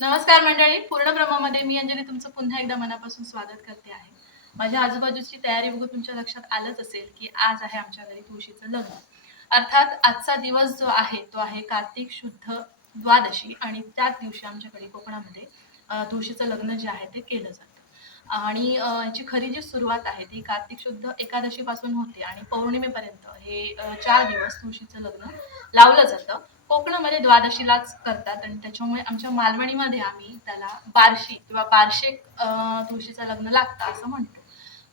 नमस्कार मंडळी पूर्ण ब्रह्मामध्ये मी अंजली तुमचं पुन्हा एकदा मनापासून स्वागत करते आहे. माझ्या आजूबाजूची तयारी बघून तुमच्या लक्षात आलंच असेल की आज आहे आमच्या घरी तुळशीचं लग्न. अर्थात आजचा दिवस जो आहे तो आहे कार्तिक शुद्ध द्वादशी आणि त्याच दिवशी आमच्याकडे कोकणामध्ये तुळशीचं लग्न जे आहे ते केलं जातं. आणि याची खरी जी सुरुवात आहे ती कार्तिक शुद्ध एकादशीपासून होते आणि पौर्णिमेपर्यंत हे चार दिवस तुळशीचं लग्न लावलं जातं. कोकणामध्ये द्वादशीलाच करतात आणि त्याच्यामुळे आमच्या मालवणीमध्ये आम्ही त्याला बार्शी किंवा बारशेक तुळशीचं लग्न लागतं असं म्हणतो.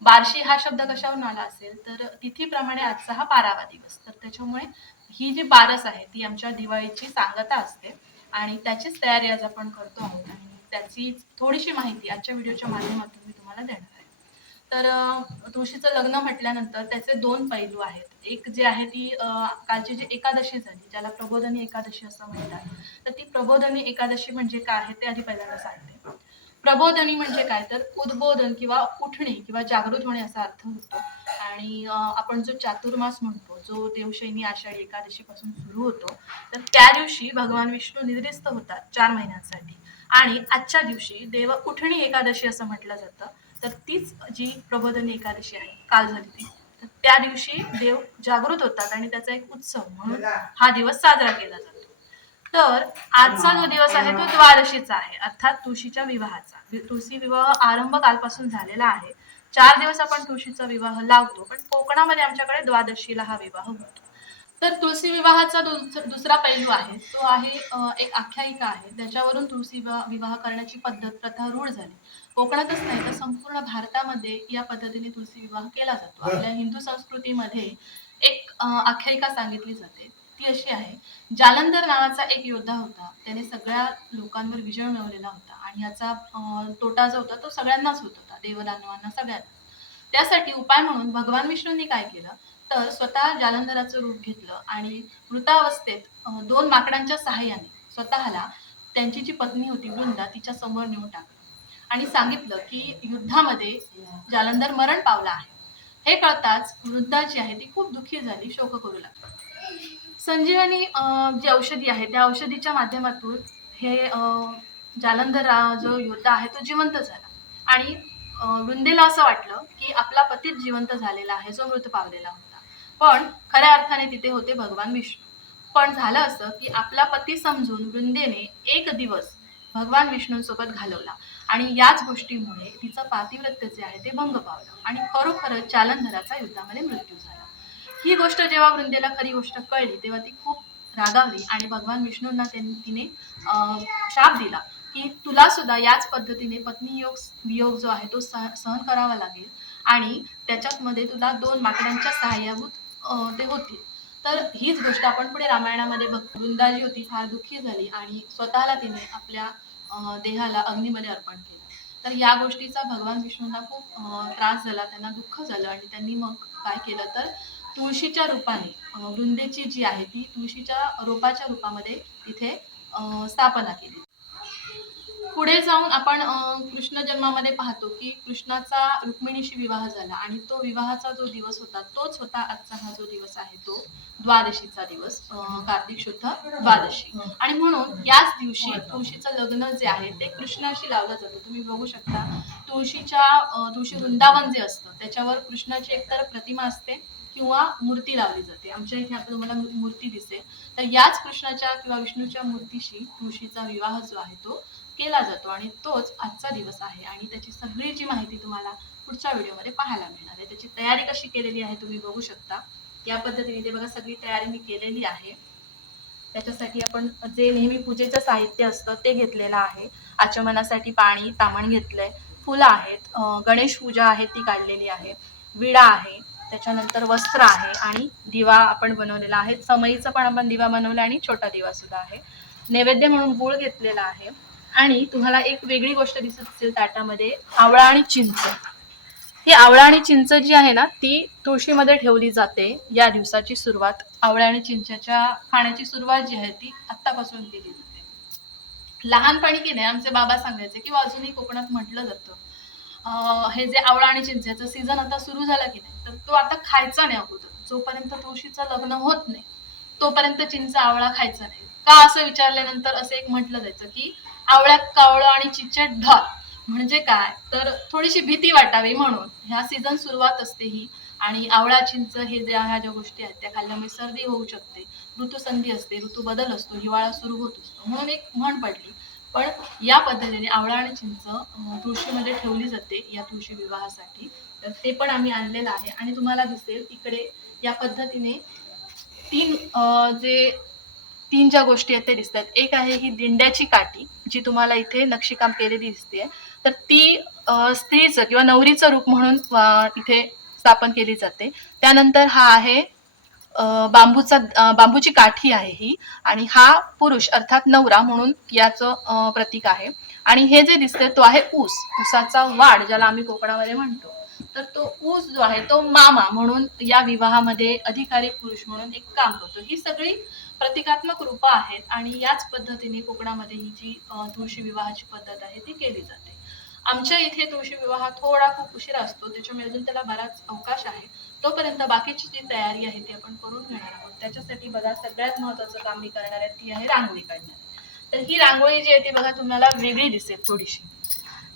बार्शी हा शब्द कशावरून आला असेल? तर तिथीप्रमाणे आजचा हा बारावा दिवस. तर त्याच्यामुळे ही जी बारस आहे ती आमच्या दिवाळीची सांगता असते. आणि त्याचीच तयारी आज आपण करतो आहोत. आणि त्याची थोडीशी माहिती आजच्या व्हिडिओच्या माध्यमातून मी तुम्हाला देणार आहे. तर तुळशीचं लग्न म्हटल्यानंतर त्याचे दोन पैलू आहेत. एक जे आहे ती कालची जी एकादशी झाली ज्याला प्रबोधनी एकादशी असं म्हणतात तर ती प्रबोधनी एकादशी म्हणजे काय आहे ते आधी पहिल्यांदा सांगते. प्रबोधनी म्हणजे काय? तर उद्बोधन किंवा उठणे किंवा जागृत होणे असा अर्थ होतो. आणि आपण जो चातुर्मास म्हणतो जो देवशैनी आषाढी एकादशी पासून सुरू होतो तर त्या दिवशी भगवान विष्णू निद्रिस्त होतात चार महिन्यांसाठी. आणि आजच्या दिवशी देव उठणी एकादशी असं म्हटलं जातं तर तीच जी प्रबोधनी एकादशी आहे काल झाली ती. त्या दिवशी देव जागृत होतात आणि त्याचा एक उत्सव म्हणून हा दिवस साजरा केला जातो. तर आजचा जो दिवस आहे तो द्वादशीचा आहे अर्थात तुळशीच्या विवाहाचा. तुळशी विवाह आरंभ कालपासून झालेला आहे. चार दिवस आपण तुळशीचा विवाह लावतो पण कोकणामध्ये आमच्याकडे द्वादशीला हा विवाह होतो. तर तुळशी विवाहाचा दुस- दुसरा पैलू आहे तो आहे एक आख्यायिका आहे. त्याच्यावरून तुळशी विवाह करण्याची पद्धत प्रथा रूढ झाली. कोकणातच नाही तर संपूर्ण भारतामध्ये या पद्धतीने तुळशी विवाह केला जातो. आपल्या हिंदू संस्कृतीमध्ये एक आख्यायिका सांगितली जाते. ती अशी आहे जालंधर नावाचा एक योद्धा होता. त्याने सगळ्या लोकांवर विजय मिळवलेला होता आणि याचा तोटा जो होता तो सगळ्यांनाच होत होता देवदानवांना सगळ्यांना. त्यासाठी उपाय म्हणून भगवान विष्णूंनी काय केलं? तर स्वतः जालंधराचं रूप घेतलं आणि मृतावस्थेत दोन माकडांच्या सहाय्याने स्वतःला त्यांची जी पत्नी होती वृंदा तिच्या समोर नेऊन टाकलं. आणि सांगितलं की युद्धामध्ये जालंधर मरण पावला आहे. हे कळताच वृद्धा जी आहे ती खूप दुःखी झाली शोक करू लागली. संजीवनी जी औषधी आहे त्या औषधीच्या माध्यमातून हे जालंधर जो योद्धा आहे तो जिवंत झाला. आणि वृंदेला असं वाटलं की आपला पतीच जिवंत झालेला आहे जो मृत पावलेला होता. पण खऱ्या अर्थाने तिथे होते भगवान विष्णू. पण झालं असं की आपला पती समजून वृंदेने एक दिवस भगवान विष्णूंसोबत घालवला. आणि याच गोष्टीमुळे तिचं पातिव्रत्य जे आहे ते भंग पावलं. आणि खरोखरच जालंधराचा युद्धामध्ये मृत्यू झाला. ही गोष्ट जेव्हा वृंदेला खरी गोष्ट कळली तेव्हा ती खूप रागावली आणि भगवान विष्णूंना त्यांनी तिने शाप दिला की तुला सुद्धा याच पद्धतीने पत्नी योग वियोग जो आहे तो सह- सहन करावा लागेल आणि त्याच्यात मध्ये तुला दोन माकडांच्या सहाय्याभूत ते होतील. तर हीच गोष्ट आपण पुढे रामायणामध्ये बघतो वृंदा जी होती फार दुःखी झाली आणि स्वतःला तिने आपल्या देहाला अग्नीमध्ये अर्पण केलं. तर या गोष्टीचा भगवान विष्णूंना खूप त्रास झाला त्यांना दुःख झालं आणि त्यांनी मग काय केलं तर तुळशीच्या रूपाने वृंदेची जी आहे ती तुळशीच्या रोपाच्या रूपामध्ये तिथे स्थापना केली. पुढे जाऊन आपण कृष्ण जन्मामध्ये पाहतो की कृष्णाचा रुक्मिणीशी विवाह झाला आणि तो विवाहाचा जो दिवस होता तोच होता आजचा हा जो दिवस आहे तो द्वादशीचा दिवस कार्तिक शुद्ध द्वादशी. आणि म्हणून याच दिवशी तुळशीचं लग्न जे आहे ते कृष्णाशी लावलं जातं. तुम्ही बघू शकता तुळशीच्या तुळशी वृंदावन जे असतं त्याच्यावर कृष्णाची एकतर प्रतिमा असते किंवा मूर्ती लावली जाते. आमच्या इथे आता तुम्हाला मूर्ती दिसेल. तर याच कृष्णाच्या किंवा विष्णूच्या मूर्तीशी तुळशीचा विवाह जो आहे तो केला जातो आणि तोच आजचा दिवस आहे. आणि त्याची सगळी जी माहिती तुम्हाला पुढच्या व्हिडिओमध्ये पाहायला मिळणार आहे. त्याची तयारी कशी केलेली आहे तुम्ही बघू शकता. या पद्धतीने ते बघा सगळी तयारी मी केलेली आहे. त्याच्यासाठी आपण जे नेहमी पूजेचं साहित्य असतं ते घेतलेलं आहे. आचमनासाठी पाणी तामण घेतलंय. फुलं आहेत. गणेश पूजा आहे ती काढलेली आहे. विडा आहे. त्याच्यानंतर वस्त्र आहे आणि दिवा आपण बनवलेला आहे. समईचा पण आपण दिवा बनवला आणि छोटा दिवा सुद्धा आहे. नैवेद्य म्हणून गुळ घेतलेला आहे. आणि तुम्हाला एक वेगळी गोष्ट दिसत असेल ताटामध्ये आवळा आणि चिंच. ही आवळा आणि चिंच जी आहे ना ती तुळशीमध्ये ठेवली जाते या दिवसाची सुरुवात. आवळ्या आणि चिंचेच्या खाण्याची सुरुवात जी आहे ती आत्तापासून केली जाते. लहानपणी की नाही आमचे बाबा सांगायचे किंवा अजूनही कोकणात म्हटलं जातं. अं, हे जे आवळा आणि चिंचेचं सीझन आता सुरू झाला की नाही तर तो आता खायचा नाही अगोदर. जोपर्यंत तुळशीचं लग्न होत नाही तोपर्यंत चिंच आवळा खायचा नाही. का असं विचारल्यानंतर असं एक म्हटलं जायचं की आवळ्यात कावळं आणि चिचट ढॉल म्हणजे काय? तर थोडीशी भीती वाटावी म्हणून ह्या सीझन सुरुवात असते ही. आणि आवळा चिंच हे ज्या ह्या ज्या गोष्टी आहेत त्या खाल्ल्यामुळे म्हणजे सर्दी होऊ शकते ऋतुसंधी असते ऋतू बदल असतो हिवाळा सुरू होत असतो म्हणून एक म्हण पडली. पण या पद्धतीने आवळा आणि चिंच तुळशीमध्ये ठेवली जाते या तुळशी विवाहासाठी. तर ते पण आम्ही आणलेलं आहे. आणि तुम्हाला दिसेल इकडे या पद्धतीने तीन जे तीन ज्या गोष्टी आहेत ते दिसतात एक आहे ही दिंड्याची काठी जी तुम्हाला इथे नक्षीकाम केलेली दिसते तर ती स्त्रीचं किंवा नवरीचं रूप म्हणून इथे स्थापन केली जाते. त्यानंतर हा आहे बांबूचा बांबूची काठी आहे ही आणि हा पुरुष अर्थात नवरा म्हणून याचं प्रतीक आहे. आणि हे जे दिसते तो आहे ऊस. ऊसाचा वाढ ज्याला आम्ही कोकणामध्ये म्हणतो. तर तो ऊस जो आहे तो मामा म्हणून या विवाहामध्ये अधिकारी पुरुष म्हणून एक काम करतो. ही सगळी प्रतिकात्मक रूपं आहेत आणि याच पद्धतीने कोकणामध्ये ही जी तुळशी विवाहाची पद्धत आहे ती केली जाते. आमच्या इथे तुळशी विवाह थोडा खूप उशीर असतो त्याच्यामुळे अजून त्याला बराच अवकाश आहे. तोपर्यंत बाकीची जी तयारी आहे ती आपण करून घेणार आहोत. त्याच्यासाठी बघा सगळ्यात महत्वाचं काम मी करणार आहे ती आहे रांगोळी काढणार. तर ही रांगोळी जी आहे ती बघा तुम्हाला वेगळी दिसेल थोडीशी.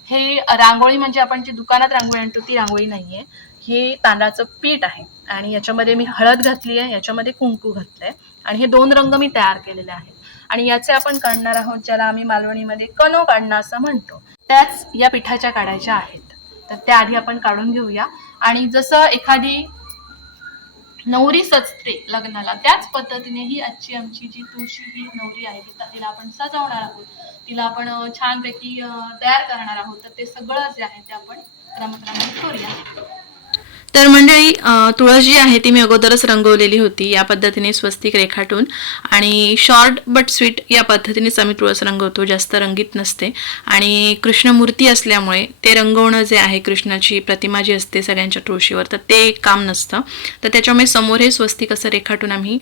हे रांगोळी म्हणजे आपण जी दुकानात रांगोळी आणतो ती रांगोळी नाहीये. हे तांदळाचं पीठ आहे आणि याच्यामध्ये मी हळद घातली आहे याच्यामध्ये कुंकू घातलंय. आणि हे दोन रंग मी तयार केलेले आहेत. आणि याचे आपण काढणार आहोत ज्याला आम्ही मालवणीमध्ये कनो काढणं असं म्हणतो. त्याच या पिठाच्या काढायच्या आहेत. तर त्या आधी आपण काढून घेऊया. आणि जसं एखादी नवरी सजते लग्नाला त्याच पद्धतीने ही आजची आमची जी तुळशी ही नवरी आहे तिला आपण सजवणार आहोत. तिला आपण छानपैकी तयार करणार आहोत. तर ते सगळं जे आहे ते आपण क्रमक्रमाने करूया. तर मंडळी तुळस जी आहे ती मी अगोदरच रंगवलेली होती या पद्धतीने स्वस्तिक रेखाटून आणि शॉर्ट बट स्वीट या पद्धतीनेच आम्ही तुळस रंगवतो जास्त रंगीत नसते. आणि कृष्णमूर्ती असल्यामुळे ते रंगवणं जे आहे कृष्णाची प्रतिमा जी असते सगळ्यांच्या तुळशीवर तर ते काम नसतं. तर त्याच्यामुळे समोर हे स्वस्तिक असं रेखाटून आम्ही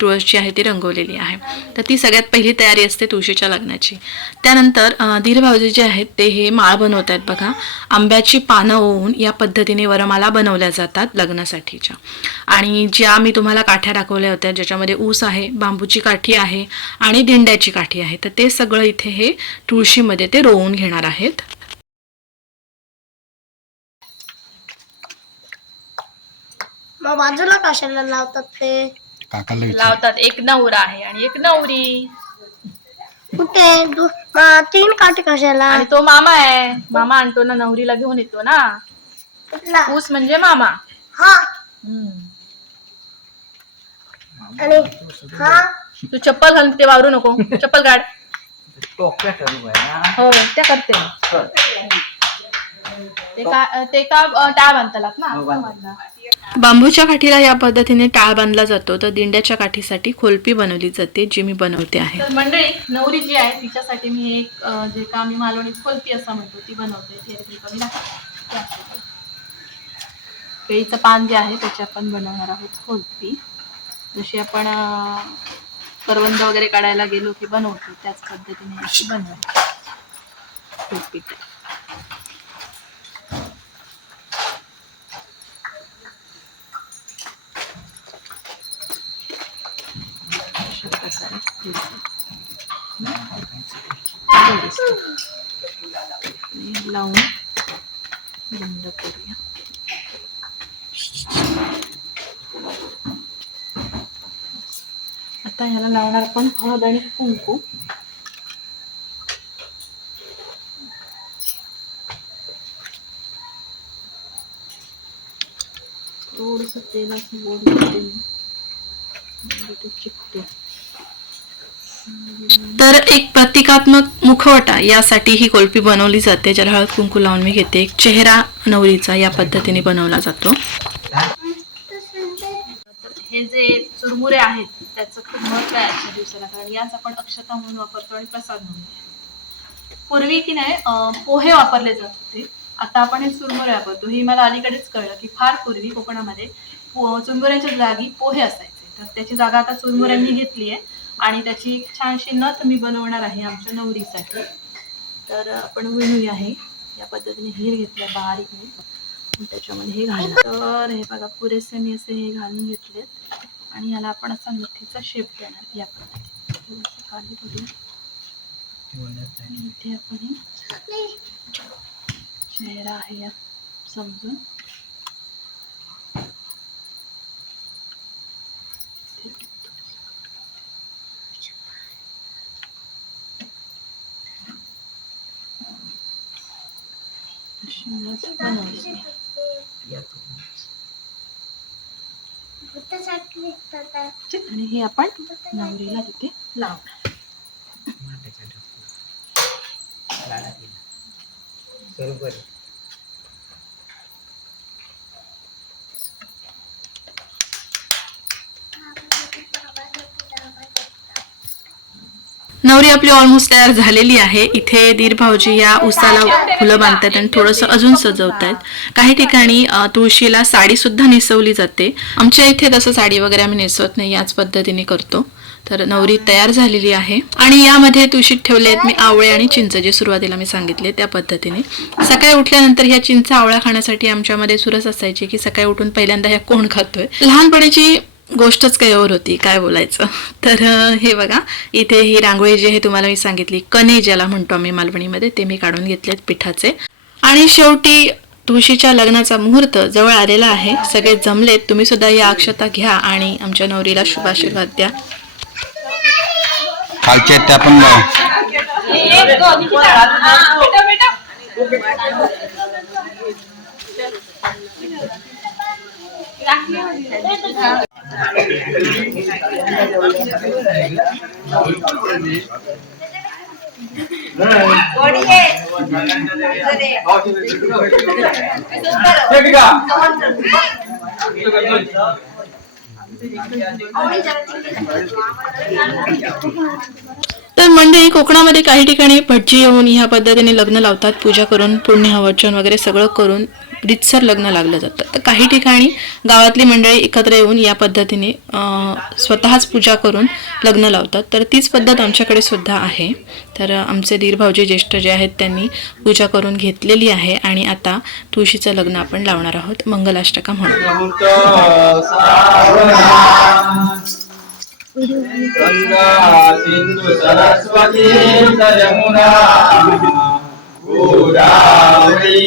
तुळस जी आहे ती रंगवलेली आहे. तर ती सगळ्यात पहिली तयारी असते तुळशीच्या लग्नाची. त्यानंतर अ, धीर भाऊजी जे आहेत ते हे माळ बनवत आहेत बघा. आंब्याची पानं ओवून या पद्धतीने वरमाला बनवल्या जातात लग्नासाठीच्या. आणि ज्या मी तुम्हाला काठ्या दाखवल्या होत्या ज्याच्यामध्ये ऊस आहे बांबूची काठी आहे आणि दिंड्याची काठी आहे तर ते सगळं इथे हे तुळशीमध्ये ते रोवून घेणार आहेत. मग बाजूला कशाला लावतात ते? काकाला विचार. लावतात. एक नवरा आहे आणि एक नवरी. कुठे? दु- तीन काठी कशाला? आणि तो मामा आहे. मामा आणतो ना नवरीला घेऊन येतो ना. कुठला ऊस म्हणजे मामा. हा. हम्म. आणि हा. तू चप्पल घालून ते वावरू नको. चप्पल काढ. टोप्या ठरू ना हो. त्या करते. ते का ते का अं, टाळ बांधतालात ना? हो, बांधतात. बांबूच्या काठीला या पद्धतीने टाळ बांधला जातो. तर दिंड्याच्या काठीसाठी खोलपी बनवली जाते जी मी बनवते आहे. तर मंडळी नवरी जी आहे तिच्यासाठी मी एक अं, जे का मी मालवणीत खोलपी असं म्हणतो ती बनवते. ती दाखवते केळीचं पान जे आहे त्याची आपण बनवणार आहोत खोलपी जशी आपण करवंद वगैरे काढायला गेलो की बनवतो त्याच पद्धतीने अशी बनवायची खोलपी अशा प्रकारे लावून बंद करूया. आता ह्याला लावणार आपण हळद आणि कुंकू. थोडस तेल असं बोल तर एक प्रतिकात्मक मुखवटा यासाठी ही कोलपी बनवली जाते. ज्याला हळद कुंकू लावून मी घेते. एक चेहरा नवरीचा या पद्धतीने बनवला जातो. हे जे चुरमुरे आहेत त्याचं खूप महत्त्व आहे आजच्या दिवसाला कारण याच आपण अक्षता म्हणून वापरतो आणि प्रसाद म्हणून. पूर्वी की नाही पोहे वापरले जात होते. आता आपण हे चुरमुरे वापरतो. हे मला अलीकडेच कळलं की फार पूर्वी कोकणामध्ये चुरमुऱ्यांच्या जागी पोहे असायचे. तर त्याची जागा आता चुरमुऱ्यांनी घेतली आहे आणि त्याची एक छानशी नथ मी बनवणार आहे आमच्या नवरीसाठी. तर आपण विणूया आहे या पद्धतीने हीर घेतल्या बारीक त्याच्यामध्ये हे घालणार. तर हे बघा पुरेसे मी असे हे घालून घेतलेत. आणि ह्याला आपण असा मिठीचा शेप देणार या पद्धतीने खाली आणि इथे आपण हे चेहरा आहे या समजून. बनवायची आणि हे आपण नवरीला तिथे लावणार. बरोबर नवरी आपली ऑलमोस्ट तयार झालेली आहे. इथे दीर भाऊजी या उसाला फुलं बांधतात आणि थोडंसं अजून सजवत आहेत काही ठिकाणी तुळशीला साडी सुद्धा नेसवली जाते. आमच्या इथे तसं साडी वगैरे आम्ही नेसवत नाही याच पद्धतीने करतो. तर नवरी तयार झालेली आहे. आणि यामध्ये तुळशीत ठेवले आहेत मी आवळे आणि चिंच जे सुरुवातीला मी सांगितले त्या पद्धतीने. सकाळी उठल्यानंतर ह्या चिंच आवळा खाण्यासाठी आमच्यामध्ये सुरस असायची की सकाळी उठून पहिल्यांदा ह्या कोण खातोय? लहानपणीची गोष्टच काही और होती काय बोलायचं. तर हे बघा इथे ही रांगोळी जी आहे तुम्हाला मी सांगितली कणे ज्याला म्हणतो आम्ही मालवणीमध्ये ते मी काढून घेतलेत पिठाचे. आणि शेवटी तुळशीच्या लग्नाचा मुहूर्त जवळ आलेला आहे. सगळे जमलेत तुम्ही सुद्धा या अक्षता घ्या आणि आमच्या नवरीला शुभाशीर्वाद द्या. खालचे त्या पण तर मंडळी कोकणामध्ये काही ठिकाणी भटजी येऊन ह्या पद्धतीने लग्न लावतात पूजा करून पुण्य हवचन वगैरे सगळं करून. रितसर लग्न लागलं जातं. तर काही ठिकाणी गावातली मंडळी एकत्र येऊन या पद्धतीने स्वतःच पूजा करून लग्न लावतात. तर तीच पद्धत आमच्याकडे सुद्धा आहे. तर आमचे दीरभाऊजी ज्येष्ठ जे आहेत त्यांनी पूजा करून घेतलेली आहे आणि आता तुळशीचं लग्न आपण लावणार आहोत. मंगलाष्टका म्हणून. गंगा सरस्वती यमुना गोदावरी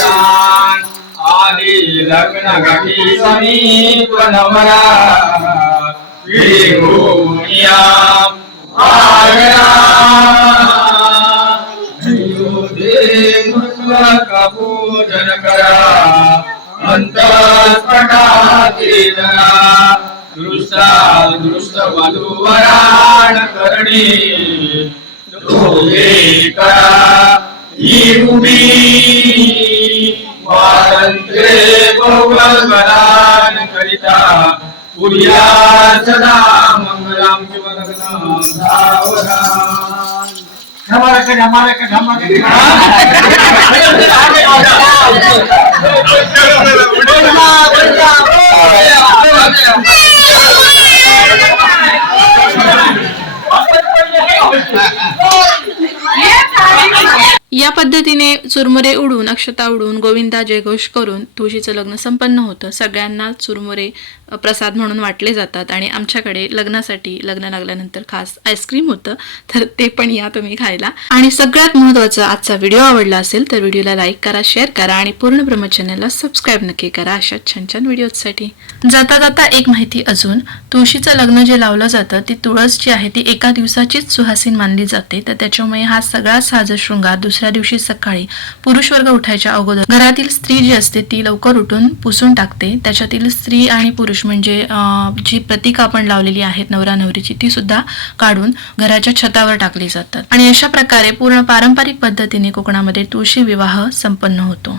सावधान आदि लग्न घटी समीप नवरा विभूनिया आगरा. पूजन करा अंतस्फटातीरा दृष्टा दृष्ट वधूवराण करणे करा. ही उभी मंगलान करिता पुर्या सदा मंगलम शिवलग्न सावधान या पद्धतीने चुरमुरे उडून अक्षता उडून गोविंदा जयघोष करून तुळशीचं लग्न संपन्न होतं. सगळ्यांना चुरमुरे प्रसाद म्हणून वाटले जातात आणि आमच्याकडे लग्नासाठी लग्न लागल्यानंतर खास आईस्क्रीम होतं तर ते पण या तुम्ही खायला. आणि सगळ्यात महत्त्वाचं आजचा व्हिडिओ आवडला असेल तर व्हिडिओला लाईक करा शेअर करा आणि पूर्ण ब्रह्म चॅनलला सबस्क्राईब नक्की करा अशा छान छान व्हिडिओसाठी जाता जाता एक माहिती अजून तुळशीचं लग्न जे लावलं जातं ती तुळस जी आहे ती एका दिवसाचीच सुहासीन मानली जाते तर त्याच्यामुळे हा सगळा साजशृंगार दुसऱ्या दुसऱ्या दिवशी सकाळी पुरुष वर्ग उठायच्या अगोदर घरातील स्त्री जी असते ती लवकर उठून पुसून टाकते. त्याच्यातील स्त्री आणि पुरुष म्हणजे जी प्रतिका आपण लावलेली आहेत नवरा नवरीची ती सुद्धा काढून घराच्या छतावर टाकली जातात. आणि अशा प्रकारे पूर्ण पारंपरिक पद्धतीने कोकणामध्ये तुळशी विवाह संपन्न होतो.